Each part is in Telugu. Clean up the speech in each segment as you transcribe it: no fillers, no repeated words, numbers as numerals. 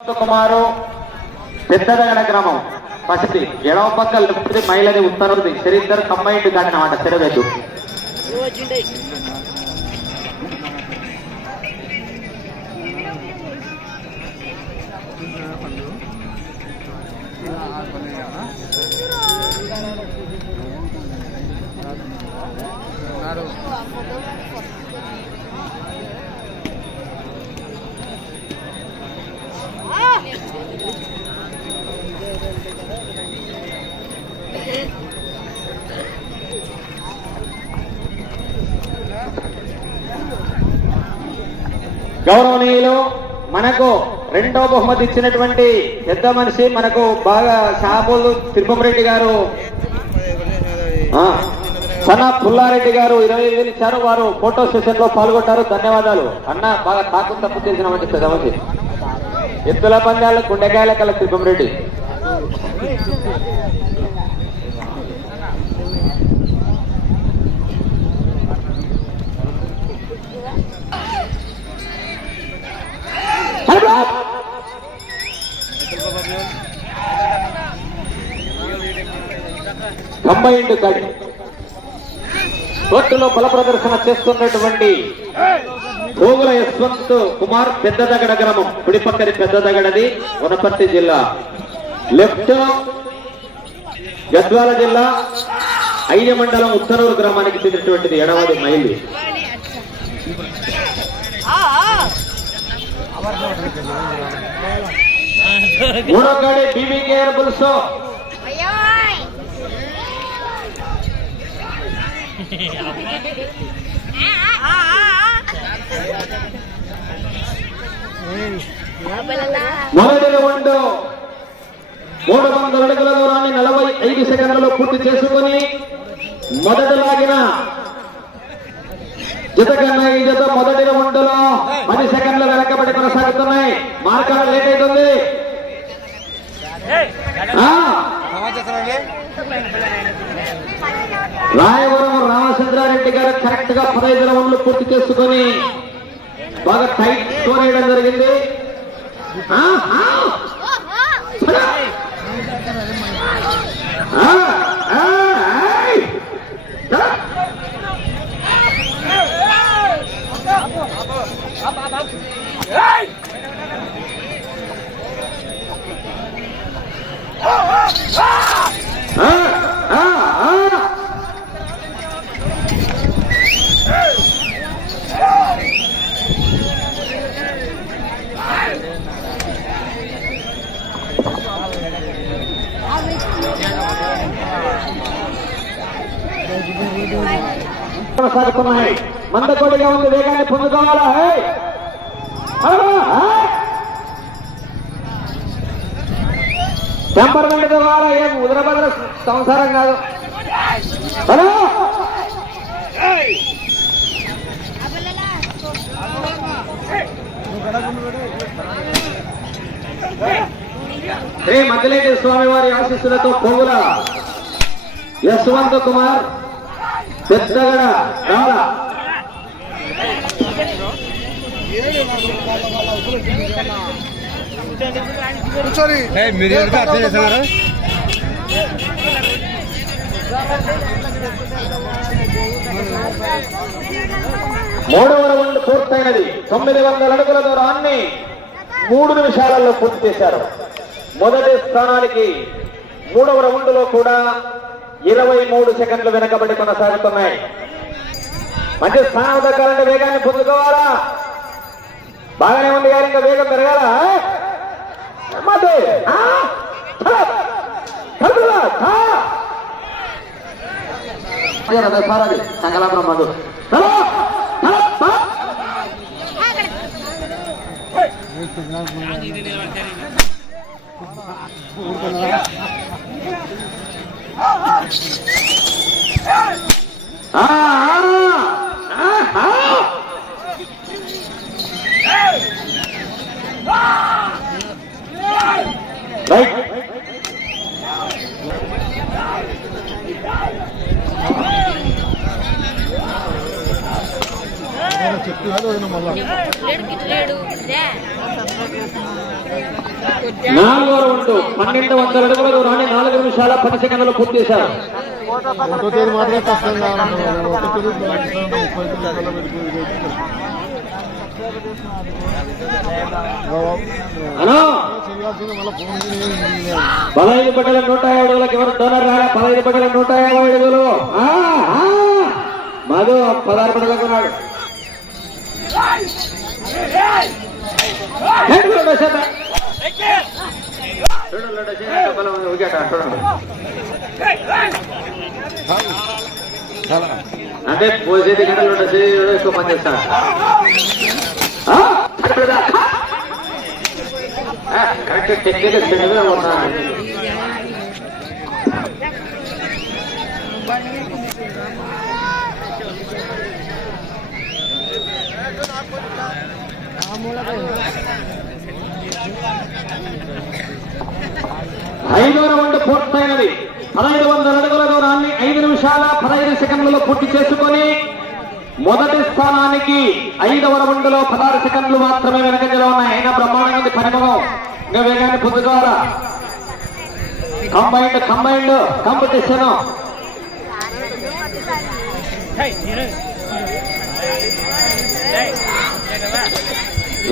కుమారు పెద్దదగడ గ్రామం పసిది ఎడవ పక్క లెఫ్ట్ మైలది ఉత్తరది శరీద్దరు కంబైండ్ కాడినమాట చెరవేదు గౌరవనీయులు మనకు రెండో బహుమతి ఇచ్చినటువంటి పెద్ద మనిషి మనకు బాగా షాపులు తిరుపతిరెడ్డి గారు సన పుల్లారెడ్డి గారు 25,000 ఇచ్చారు. వారు ఫోటో సెషన్ లో పాల్గొంటారు. ధన్యవాదాలు అన్న. బాగా తాకు తప్పు చేసినామంటే పెద్ద మనిషి ఎత్తుల పందాలు గుండెకాయల కల తిరుపతిరెడ్డి. కంబైండ్ గడి కోర్టులో బల ప్రదర్శన చేస్తున్నటువంటి భోగుల యశ్వంత్ కుమార్ పెద్దదగడ గ్రామం కుడిపక్కని పెద్దదగడది వనపర్తి జిల్లా, లెఫ్ట్ గద్వాల జిల్లా ఐజ మండలం ఉత్తనూరు గ్రామానికి చెందినటువంటిది ఎడవది మైలు. మూడో గాడి బీబీకే బుల్స్ మొదటి రౌండ్ 300 అడుగుల దూరాన్ని 45 సెకండ్లలో పూర్తి చేసుకుని మొదట లాగిన జత కన్నా ఈ జత మొదటి రౌండ్ లో 10 సెకండ్లు వెనకబడి కొనసాగుతున్నాయి. మార్కాలు లేట్ అవుతుంది. రాయవరం రామచంద్రారెడ్డి గారు కరెక్ట్ గా 15 రౌండ్లు పూర్తి చేసుకుని బాగా టైట్ స్కోర్ వేయడం జరిగింది. కొనసాగుతున్నాయి. మందకొడిగా ఉంది. వేగాన్ని పొందుకోవాలా? టెంపర్మెంట్ ద్వారా ఏం ఉదరబద్ర సంసారం కాదు. హలో శ్రీ మద్దిలేటి స్వామి వారి ఆశీస్సులతో పోగుల యశ్వంత్ కుమార్ పెద్దగడ రాల మీరు అర్థం చేస్తున్నారు. మూడవ రౌండ్ పూర్తయినది. 900 అడుగుల దూరాన్ని 3 నిమిషాలలో పూర్తి చేశారు. మొదటి స్థానానికి మూడవ రౌండ్ లో కూడా 23 సెకండ్లు వెనకబడి కొనసాగుతున్నాయి. మంచి స్థానం దక్కాలంటే వేగాన్ని పొందుకోవాలా? బాగానే ఉంది గారు, ఇంకా వేగం పెరగాల. సంగలాపురం మధు రైట్. చెప్తున్నాడు మళ్ళీ 4వ రౌండ్ 1200 అడుగుల దూరాన్ని 4 నిమిషాల 10 సెకండ్లు పూర్తి చేశారు. హలో 15 పట్టల 150 అడుగులకు ఎవరు డోనర్ రాగా 15 పట్టల 150 అడుగులు మధు 16 పట్టలకు ఉన్నాడు. అంటే పోసేది గంటలు ఎక్కువ పని చేస్తాడు. కరెక్ట్ టెక్నికల్ స్టేజ్ మీద ఉన్నాను. ఐదవ రౌండ్ పూర్తయినది. 1500 అడుగుల దూరాన్ని 5 నిమిషాల 15 సెకండ్లలో పూర్తి చేసుకొని మొదటి స్థానానికి 5వ రౌండ్లో 16 సెకండ్లు మాత్రమే వెనకంజలో ఉన్నాయి. అయినా బ్రహ్మాండంగా ఉంది పరిమళం. ఇంకా వేగాన్ని పొందుకోవాలా. Combined competition.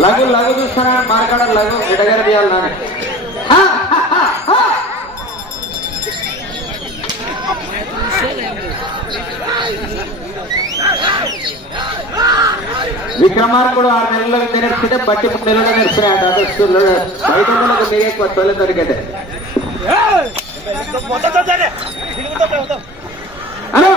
లఘు చూస్తానా మార్కాడ లఘు ఎడగారు తీయాలి నాని. విక్రమార్కుడు 6 నెలల విద్య నేర్పితే బట్టి 3 నెలలు నేర్పినాడు. బయట మీరే తొలి దొరికదే. హలో